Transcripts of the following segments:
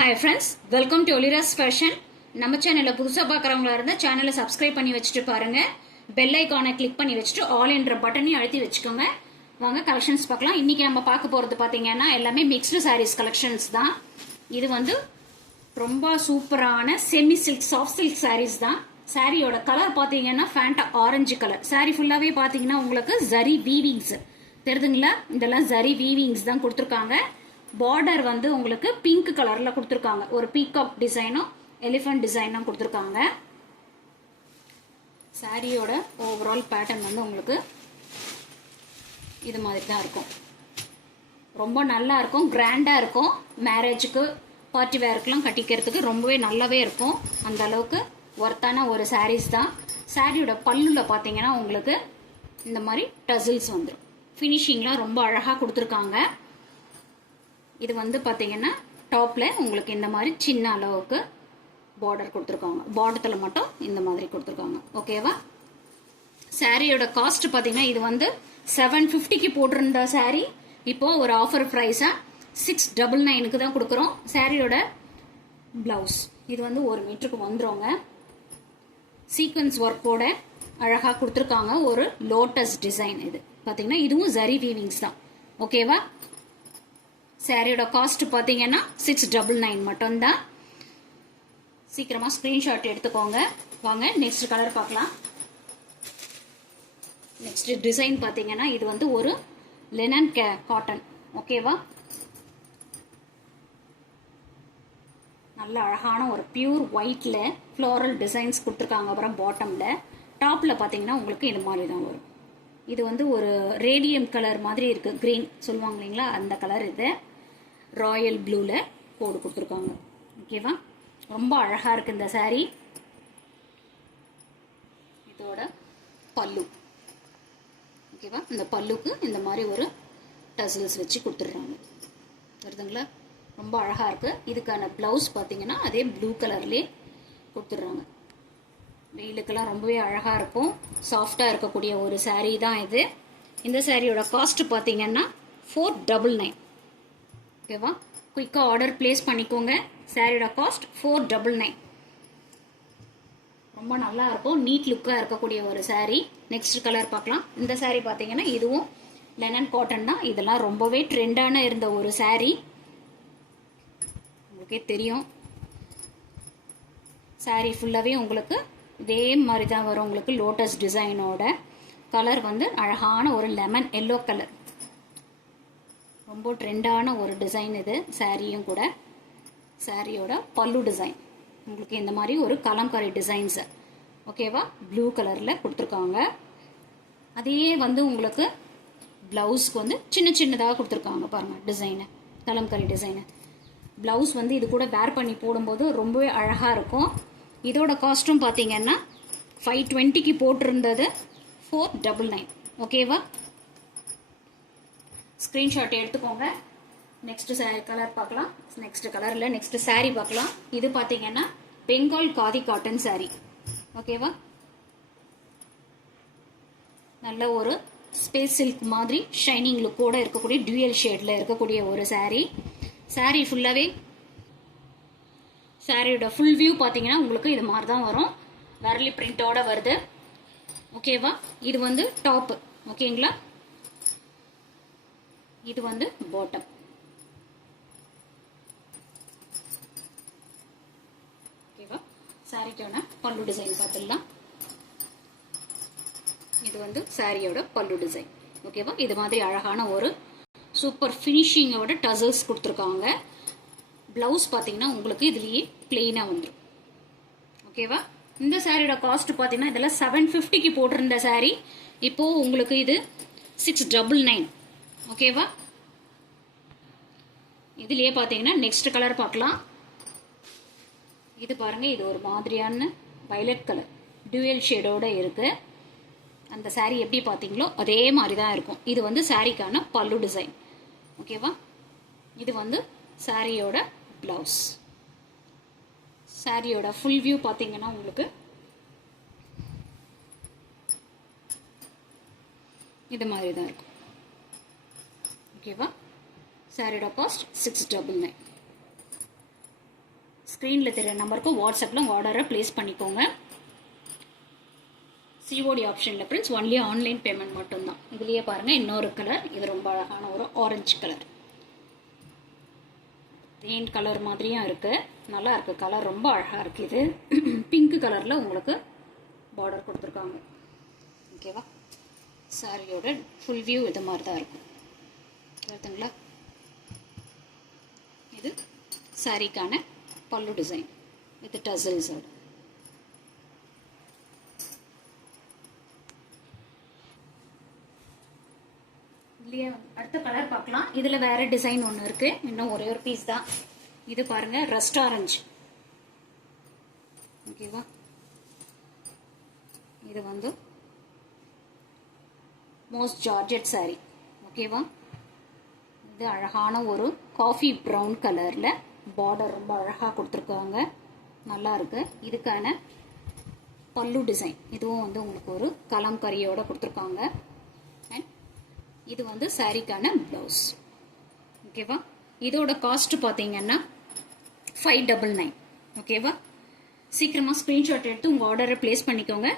Hi friends, welcome to Olira's Fashion. நம்ம சேனலை புதுசாக பார்க்குறவங்களா இருந்தால் சேனலை சப்ஸ்கிரைப் பண்ணி வச்சுட்டு பாருங்க. பெல் ஐக்கானை கிளிக் பண்ணி வச்சுட்டு ஆல் என்ற பட்டனையும் அழுத்தி வச்சுக்கோங்க. வாங்க கலெக்ஷன்ஸ் பார்க்கலாம். இன்னைக்கு நம்ம பார்க்க போகிறது பார்த்தீங்கன்னா எல்லாமே மிக்ஸ்டு சாரீஸ் கலெக்ஷன்ஸ் தான். இது வந்து ரொம்ப சூப்பரான semi silk soft silk saris தான். சாரியோட கலர் பார்த்தீங்கன்னா ஃபேண்டா ஆரஞ்சு கலர். சாரி ஃபுல்லாகவே பார்த்தீங்கன்னா உங்களுக்கு ஜரி வீவிங்ஸ் தெரியுதுங்களா? இதெல்லாம் ஜரி வீவிங்ஸ் தான் கொடுத்துருக்காங்க. பார்டர் வந்து உங்களுக்கு பிங்க் கலர்ல கொடுத்துருக்காங்க. ஒரு பீகாக் டிசைனும் எலிஃபண்ட் டிசைனும் கொடுத்துருக்காங்க. சாரியோட ஓவரால் பேட்டர்ன் வந்து உங்களுக்கு இது மாதிரி தான் இருக்கும். ரொம்ப நல்லா இருக்கும், கிராண்டா இருக்கும். மேரேஜுக்கு பார்ட்டி வேர்க்கெலாம் கட்டிக்கிறதுக்கு ரொம்பவே நல்லாவே இருக்கும். அந்த அளவுக்கு ஒர்த்தான ஒரு சாரீஸ் தான். சாரியோட பல்லுல பார்த்தீங்கன்னா உங்களுக்கு இந்த மாதிரி டசில்ஸ் வந்துடும். ஃபினிஷிங்லாம் ரொம்ப அழகாக கொடுத்துருக்காங்க. இது வந்து பார்த்தீங்கன்னா டாப்பில் உங்களுக்கு இந்த மாதிரி சின்ன அளவுக்கு பார்டர் கொடுத்துருக்காங்க. பார்டத்தில் மட்டும் இந்த மாதிரி கொடுத்துருக்காங்க. ஓகேவா? சாரியோட காஸ்ட் பார்த்தீங்கன்னா இது வந்து 750க்கு போட்டிருந்த சாரீ இப்போது ஒரு ஆஃபர் ப்ரைஸாக 699க்கு தான் கொடுக்குறோம். சாரியோட ப்ளவுஸ் இது வந்து 1 மீட்டருக்கு வந்துடுங்க. சீக்வன்ஸ் ஒர்க்கோட அழகாக கொடுத்துருக்காங்க. ஒரு லோட்டஸ் டிசைன். இது பார்த்தீங்கன்னா இதுவும் ஜரி வீவிங்ஸ் தான். ஓகேவா? சாரியோட காஸ்ட் பார்த்தீங்கன்னா 699 மட்டும்தான். சீக்கிரமாக ஸ்க்ரீன்ஷாட் எடுத்துக்கோங்க. வாங்க நெக்ஸ்ட் கலர் பார்க்கலாம். நெக்ஸ்ட் டிசைன் பார்த்தீங்கன்னா இது வந்து ஒரு லெனன் காட்டன். ஓகேவா? நல்ல அழகான ஒரு பியூர் ஒயிட்ல ஃப்ளோரல் டிசைன்ஸ் கொடுத்துருக்காங்க. அப்புறம் பாட்டமில் டாப்பில் பார்த்தீங்கன்னா உங்களுக்கு இது மாதிரி தான் வரும். இது வந்து ஒரு ரேடியம் கலர் மாதிரி இருக்குது. க்ரீன் சொல்லுவாங்க இல்லைங்களா, அந்த கலர். இது ராயல் ப்ளூவில் கோடு கொடுத்துருக்காங்க. ஓகேவா? ரொம்ப அழகாக இருக்குது இந்த சாரீ. இதோட பல்லு. ஓகேவா? இந்த பல்லுக்கு இந்த மாதிரி ஒரு டசில்ஸ் வச்சு கொடுத்துட்றாங்க. வருதுங்களா? ரொம்ப அழகாக இருக்குது. இதுக்கான ப்ளவுஸ் பார்த்தீங்கன்னா அதே ப்ளூ கலர்லேயே கொடுத்துட்றாங்க. வெயிலுக்கெல்லாம் ரொம்பவே அழகாக இருக்கும். சாஃப்டாக இருக்கக்கூடிய ஒரு சாரீ தான் இது. இந்த சாரியோட காஸ்ட் பார்த்தீங்கன்னா 499. ஓகேவா? குயிக்காக ஆர்டர் பிளேஸ் பண்ணிக்கோங்க. சாரியோட காஸ்ட் 499. ரொம்ப நல்லா இருக்கும். நீட் லுக்காக இருக்கக்கூடிய ஒரு சாரீ. நெக்ஸ்ட் கலர் பார்க்கலாம். இந்த சாரீ பார்த்தீங்கன்னா இதுவும் லெனன் காட்டன் தான். இதெல்லாம் ரொம்பவே ட்ரெண்டான இருந்த ஒரு சாரீ. உங்களுக்கே தெரியும். சாரீ ஃபுல்லாகவே உங்களுக்கு இதே மாதிரி தான் வரும். உங்களுக்கு லோட்டஸ் டிசைனோட கலர் வந்து அழகான ஒரு லெமன் எல்லோ கலர். ரொம்ப ட்ரெண்டான ஒரு டிசைன் இது. சாரியும் கூட. சாரியோட பல்லு டிசைன் உங்களுக்கு இந்த மாதிரி ஒரு கலம்கரி டிசைன்ஸ். ஓகேவா? ப்ளூ கலரில் கொடுத்துருக்காங்க. அதே வந்து உங்களுக்கு ப்ளவுஸ்க்கு வந்து சின்ன சின்னதாக கொடுத்துருக்காங்க. பாருங்கள் டிசைனு, கலம்கரி டிசைனு. ப்ளவுஸ் வந்து இது கூட வேர் பண்ணி போடும்போது ரொம்பவே அழகாக இருக்கும். இதோட காஸ்ட்டும் பார்த்தீங்கன்னா 520க்கு போட்டிருந்தது 499. ஓகேவா? ஸ்க்ரீன்ஷாட் எடுத்துக்கோங்க. நெக்ஸ்ட் கலர் பார்க்கலாம். நெக்ஸ்ட் கலரில் நெக்ஸ்ட் சாரீ பார்க்கலாம். இது பார்த்தீங்கன்னா பெங்கால் காதி காட்டன் சாரீ. ஓகேவா? நல்ல ஒரு ஸ்பேஸ் சில்க் மாதிரி ஷைனிங் லுக்கோட இருக்கக்கூடிய டியூயல் ஷேடில் இருக்கக்கூடிய ஒரு சாரீ. சாரீ ஃபுல்லாகவே சாரியோட ஃபுல் வியூ பார்த்தீங்கன்னா உங்களுக்கு இது மாதிரி தான் வரும். வரலி பிரிண்டோட வருது. ஓகேவா? இது வந்து டாப்பு. ஓகேங்களா? இது வந்து பாட்டம். ஓகேவா? சாரிக்கான பல்லு டிசைன் பார்த்துடலாம். இது வந்து சாரியோட பல்லு டிசைன். ஓகேவா? இது மாதிரி அழகான ஒரு சூப்பர் ஃபினிஷிங்கோட டசல்ஸ் கொடுத்துருக்காங்க. ப்ளவுஸ் பார்த்தீங்கன்னா உங்களுக்கு இதுலேயே பிளெயினாக வந்துடும். ஓகேவா? இந்த சாரியோட காஸ்ட் பார்த்தீங்கன்னா இதெல்லாம் 750க்கு போட்டிருந்த சாரீ இப்போது உங்களுக்கு இது 699. ஓகேவா? இதுலயே பார்த்தீங்கன்னா நெக்ஸ்ட் கலர் பார்க்கலாம். இது பாருங்க, இது ஒரு மாதிரியான வயலட் கலர் டியூயல் ஷேடோட இருக்கு. அந்த சாரீ எப்படி பார்த்தீங்களோ அதே மாதிரி தான் இருக்கும். இது வந்து சாரிக்கான பல்லு டிசைன். ஓகேவா? இது வந்து சாரியோட பிளவுஸ். சாரியோட ஃபுல் வியூ பார்த்தீங்கன்னா உங்களுக்கு இது மாதிரி தான் இருக்கும். ஓகேவா? சாரியோட காஸ்ட் 699. ஸ்க்ரீனில் தெரிய நம்பருக்கு வாட்ஸ்அப்பில் உங்கள் ஆர்டரை ப்ளேஸ் பண்ணிக்கோங்க. சிஓடி ஆப்ஷனில் ஃப்ரெண்ட்ஸ், ஒன்லி ஆன்லைன் பேமெண்ட் மட்டும்தான். இதுலேயே பாருங்கள் இன்னொரு கலர், இது ரொம்ப அழகான ஒரு ஆரஞ்சு கலர், தேன் கலர் மாதிரியும் இருக்குது, நல்லா இருக்குது, கலர் ரொம்ப அழகாக இருக்குது. இது பிங்க் கலரில் உங்களுக்கு பார்டர் கொடுத்துருக்காங்க. ஓகேவா? சாரியோட ஃபுல் வியூ இது மாதிரி தான் இருக்கும். பார்த்துங்களா? இது சாரிக்கான பல்லு டிசைன் வித் டசல்ஸ். இதுலேயே அடுத்த கலர் பார்க்கலாம். இதில் வேறு டிசைன் ஒன்று இருக்குது, இன்னும் ஒரே ஒரு பீஸ் தான். இது பாருங்கள், ரஸ்ட் ஆரஞ்சு. ஓகேவா? இது வந்து மோஸ்ட் ஜார்ஜெட் சாரி. ஓகேவா? இது அழகான ஒரு காஃபி ப்ரௌன் கலரில் பார்டர் ரொம்ப அழகாக கொடுத்துருக்காங்க, நல்லா இருக்கு. இதுக்கான பல்லு டிசைன் இதுவும் வந்து உங்களுக்கு ஒரு கலம்கரியோட கொடுத்துருக்காங்க. அண்ட் இது வந்து சாரிக்கான ப்ளவுஸ். ஓகேவா? இதோட காஸ்ட் பார்த்தீங்கன்னா 599. ஓகேவா? சீக்கிரமாக ஸ்க்ரீன்ஷாட் எடுத்து உங்கள் ஆர்டரை ப்ளேஸ் பண்ணிக்கோங்க.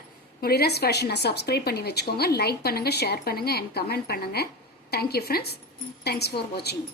ஒளிராஜ் ஃபேஷனை சப்ஸ்கிரைப் பண்ணி வச்சுக்கோங்க. லைக் பண்ணுங்கள், ஷேர் பண்ணுங்கள் அண்ட் கமெண்ட் பண்ணுங்கள். Thank you friends. தேங்க்ஸ் ஃபார் வாட்சிங்.